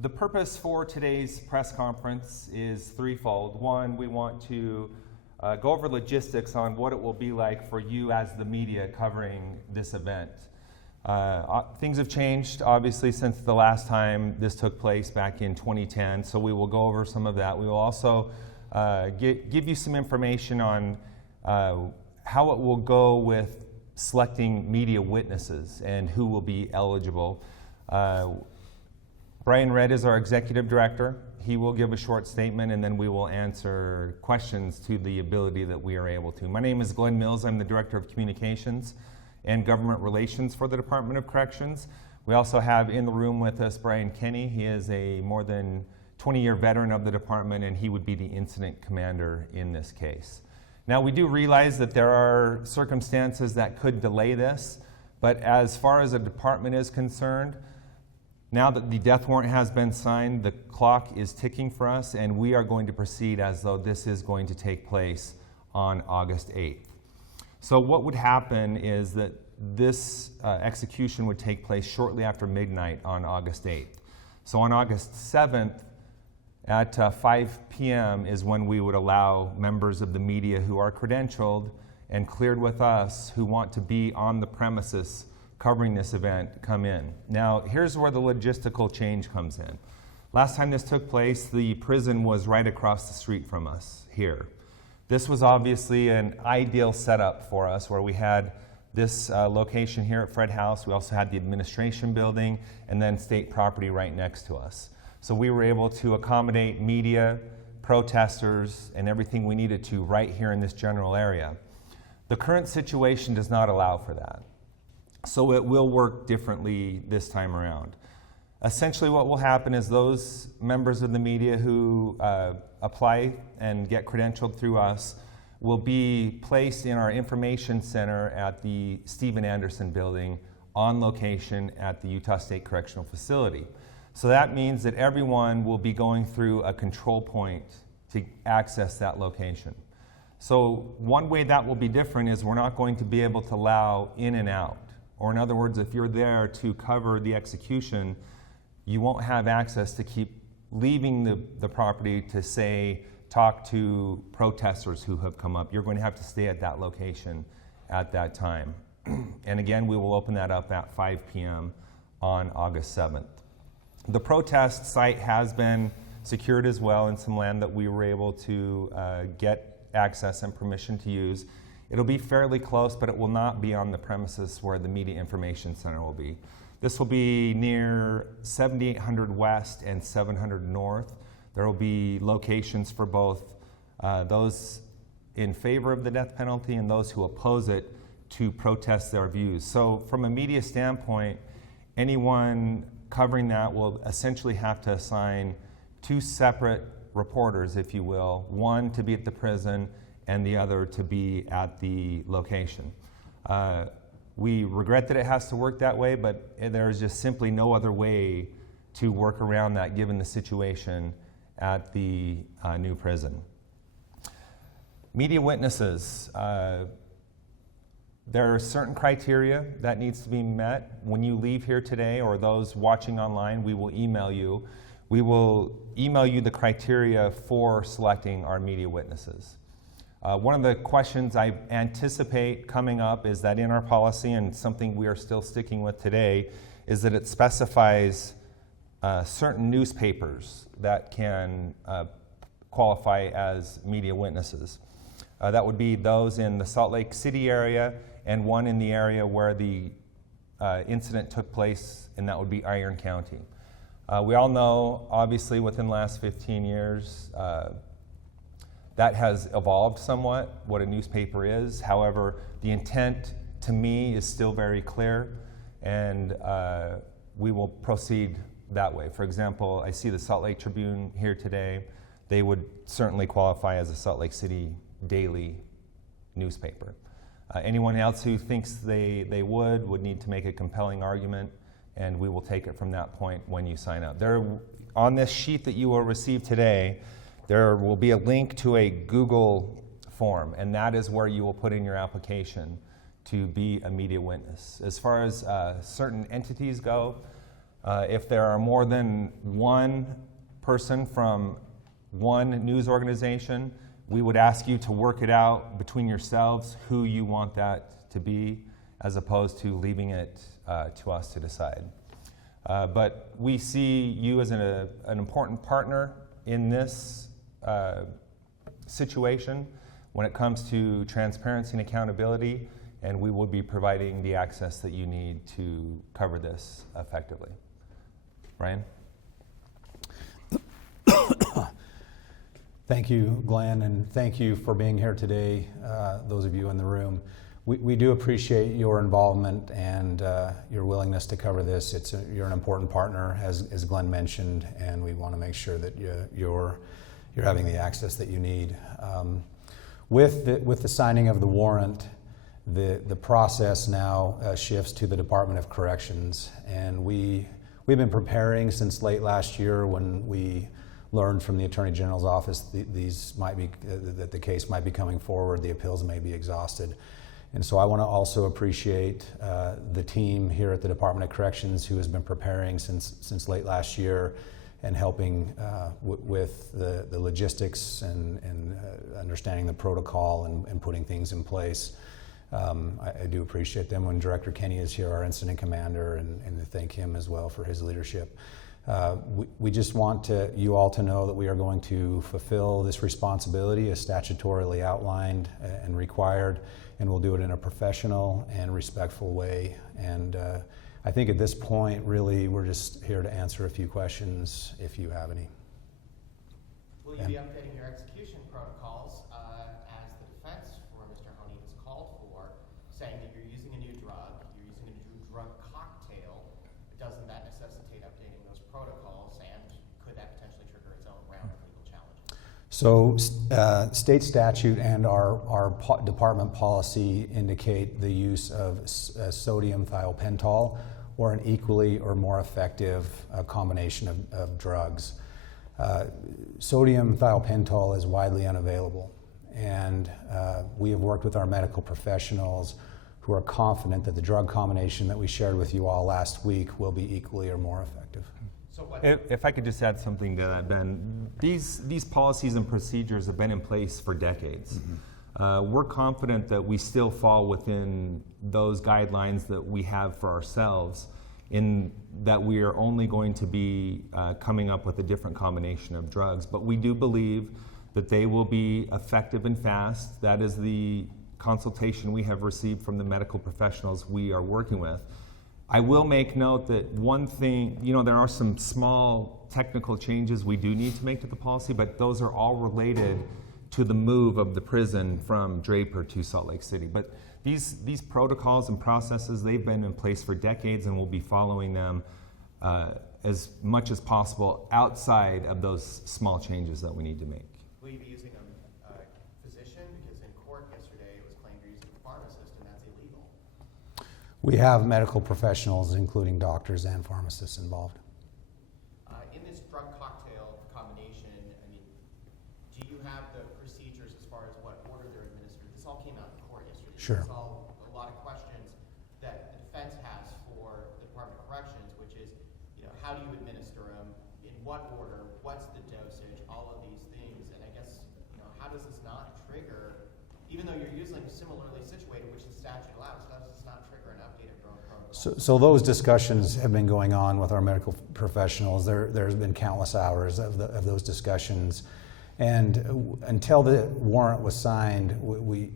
The purpose for today's press conference is threefold. One, we want to go over logistics on what it will be like for you as the media covering this event. Things have changed, obviously, since the last time this took place back in 2010, so we will go over some of that. We will also give you some information on how it will go with selecting media witnesses and who will be eligible. Brian Redd is our executive director. He will give a short statement and then we will answer questions to the ability that we are able to. My name is Glenn Mills. I'm the Director of Communications and Government Relations for the Department of Corrections. We also have in the room with us Brian Kenny. He is a more than 20-year veteran of the department and he would be the incident commander in this case. Now we do realize that there are circumstances that could delay this, but as far as the department is concerned, now that the death warrant has been signed, the clock is ticking for us, and we are going to proceed as though this is going to take place on August 8th. So what would happen is that this execution would take place shortly after midnight on August 8th. So on August 7th at 5 p.m. is when we would allow members of the media who are credentialed and cleared with us who want to be on the premises covering this event come in. Now, here's where the logistical change comes in. Last time this took place, the prison was right across the street from us here. This was obviously an ideal setup for us where we had this location here at Fred House. We also had the administration building and then state property right next to us. So we were able to accommodate media, protesters, and everything we needed to right here in this general area. The current situation does not allow for that. So it will work differently this time around. Essentially what will happen is those members of the media who apply and get credentialed through us will be placed in our information center at the Stephen Anderson building on location at the Utah State Correctional Facility. So that means that everyone will be going through a control point to access that location. So one way that will be different is we're not going to be able to allow in and out. Or in other words, if you're there to cover the execution, you won't have access to keep leaving the property to say, talk to protesters who have come up. You're going to have to stay at that location at that time. And again, we will open that up at 5 p.m. on August 7th. The protest site has been secured as well in some land that we were able to get access and permission to use. It'll be fairly close, but it will not be on the premises where the Media Information Center will be. This will be near 7800 West and 700 North. There will be locations for both those in favor of the death penalty and those who oppose it to protest their views. So from a media standpoint, anyone covering that will essentially have to assign two separate reporters, if you will, one to be at the prison and the other to be at the location. We regret that it has to work that way, but there's just simply no other way to work around that given the situation at the new prison. Media witnesses. There are certain criteria that needs to be met. When you leave here today, or those watching online, we will email you. We will email you the criteria for selecting our media witnesses. One of the questions I anticipate coming up is that in our policy, and something we are still sticking with today, is that it specifies certain newspapers that can qualify as media witnesses. That would be those in the Salt Lake City area and one in the area where the incident took place, and that would be Iron County. We all know, obviously, within the last 15 years, that has evolved somewhat, what a newspaper is. However, the intent to me is still very clear, and we will proceed that way. For example, I see the Salt Lake Tribune here today. They would certainly qualify as a Salt Lake City daily newspaper. Anyone else who thinks they would need to make a compelling argument, and we will take it from that point when you sign up. On this sheet that you will receive today, there will be a link to a Google form, and that is where you will put in your application to be a media witness. As far as certain entities go, If there are more than one person from one news organization, we would ask you to work it out between yourselves who you want that to be, as opposed to leaving it to us to decide. But we see you as an important partner in this situation when it comes to transparency and accountability, and we will be providing the access that you need to cover this effectively. Ryan? Thank you, Glenn, and thank you for being here today, those of you in the room. We do appreciate your involvement and your willingness to cover this. You're an important partner, as Glenn mentioned, and we want to make sure that you're having the access that you need. With the signing of the warrant, the process now shifts to the Department of Corrections, and we've been preparing since late last year when we learned from the Attorney General's office that the case might be coming forward, the appeals may be exhausted. And so I want to also appreciate the team here at the Department of Corrections who has been preparing since late last year and helping with the logistics and understanding the protocol and putting things in place. I do appreciate them. When Director Kenny is here, our incident commander, and to thank him as well for his leadership. We just want you all to know that we are going to fulfill this responsibility as statutorily outlined and required, and we'll do it in a professional and respectful way. And I think at this point, really, we're just here to answer a few questions if you have any. Will you be updating your execution protocols as the defense for Mr. Honie has called for, saying that you're using a new drug, you're using a new drug cocktail? Doesn't that necessitate updating those protocols, and could that potentially trigger its own round of legal challenges? So state statute and our department policy indicate the use of sodium thiopental or an equally or more effective combination of drugs. Sodium thiopental is widely unavailable, and we have worked with our medical professionals who are confident that the drug combination that we shared with you all last week will be equally or more effective. If I could just add something to that, Ben, these policies and procedures have been in place for decades. Mm-hmm. We're confident that we still fall within those guidelines that we have for ourselves, in that we are only going to be coming up with a different combination of drugs. But we do believe that they will be effective and fast. That is the consultation we have received from the medical professionals we are working with. I will make note that one thing, there are some small technical changes we do need to make to the policy, but those are all related to the move of the prison from Draper to Salt Lake City. But these protocols and processes, they've been in place for decades, and we'll be following them as much as possible outside of those small changes that we need to make. Will you be using a physician? Because in court yesterday it was claimed you're using a pharmacist, and that's illegal. We have medical professionals, including doctors and pharmacists, involved. In this drug cocktail combination, do you have the procedures as far as what order they're administered? This all came out in court yesterday. Sure. This is all a lot of questions that the defense has for the Department of Corrections, which is, how do you administer them? In what order? What's the dosage? All of these things. And I guess, how does this not trigger, even though you're using similarly situated, which the statute allows, does this not trigger an update of your own protocol? So those discussions have been going on with our medical professionals. There's been countless hours of those discussions. And until the warrant was signed, we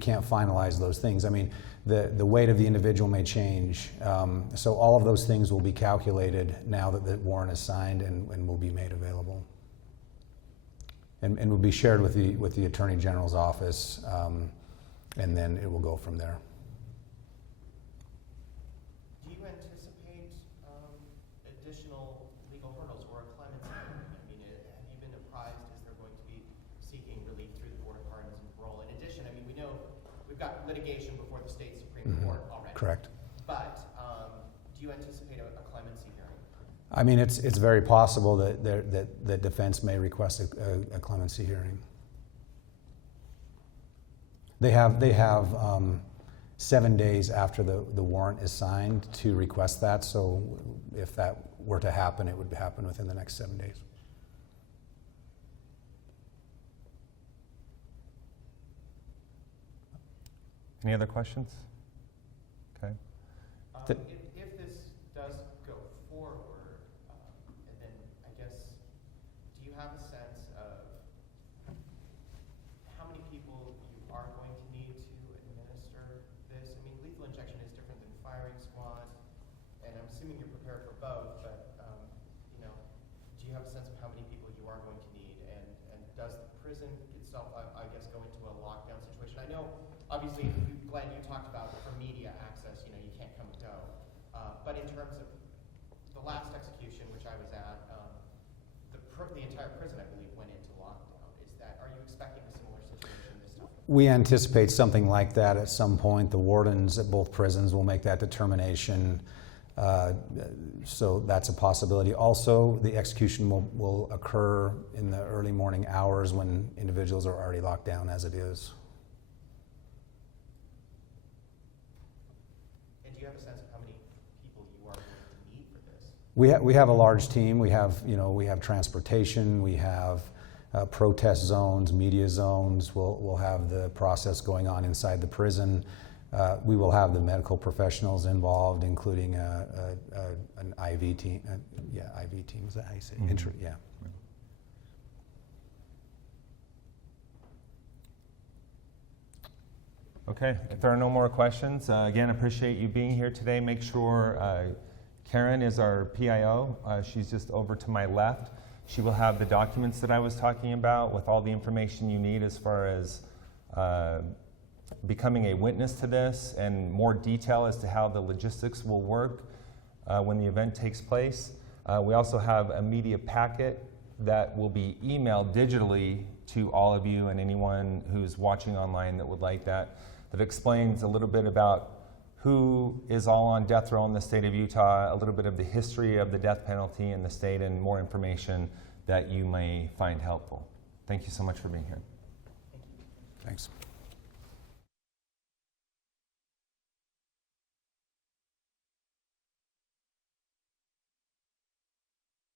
can't finalize those things. I mean, the weight of the individual may change. So all of those things will be calculated now that the warrant is signed and will be made available. And will be shared with the Attorney General's office, and then it will go from there. Do you anticipate additional legal hurdles or a clemency? Have you been apprised? Is there going to be seeking relief through the Board of Pardons and Parole? In addition, we know we've got litigation before the state Supreme Court already. Correct. But do you anticipate a clemency hearing? It's very possible that defense may request a clemency hearing. They have 7 days after the warrant is signed to request that. So if that were to happen, it would happen within the next 7 days. Any other questions? Okay. If this does go forward, and then I guess, do you have a sense of how many people you are going to need to administer this? I mean, lethal injection is different than firing squad, and I'm assuming you're prepared for both, but do you have a sense of how many people you are going to need, and does the prison itself, I guess, go into a lockdown situation? I know, obviously, Glenn, you talked about for media access, you can't come and go. But in terms of the last execution, which I was at, the entire prison, I believe, went into lockdown. Are you expecting a similar situation this time? We anticipate something like that at some point. The wardens at both prisons will make that determination. So that's a possibility. Also, the execution will occur in the early morning hours when individuals are already locked down as it is. And do you have a sense of how many people you are going to need for this? We have a large team. We have transportation. We have protest zones, media zones. We'll have the process going on inside the prison. We will have the medical professionals involved, including an IV team. IV team. Is that how you say it? Mm-hmm. Yeah. Okay, if there are no more questions, again, appreciate you being here today. Make sure Karen is our PIO. She's just over to my left. She will have the documents that I was talking about with all the information you need as far as becoming a witness to this and more detail as to how the logistics will work when the event takes place. We also have a media packet that will be emailed digitally to all of you and anyone who's watching online that would like that explains a little bit about who is all on death row in the state of Utah, a little bit of the history of the death penalty in the state, and more information that you may find helpful. Thank you so much for being here. Thanks.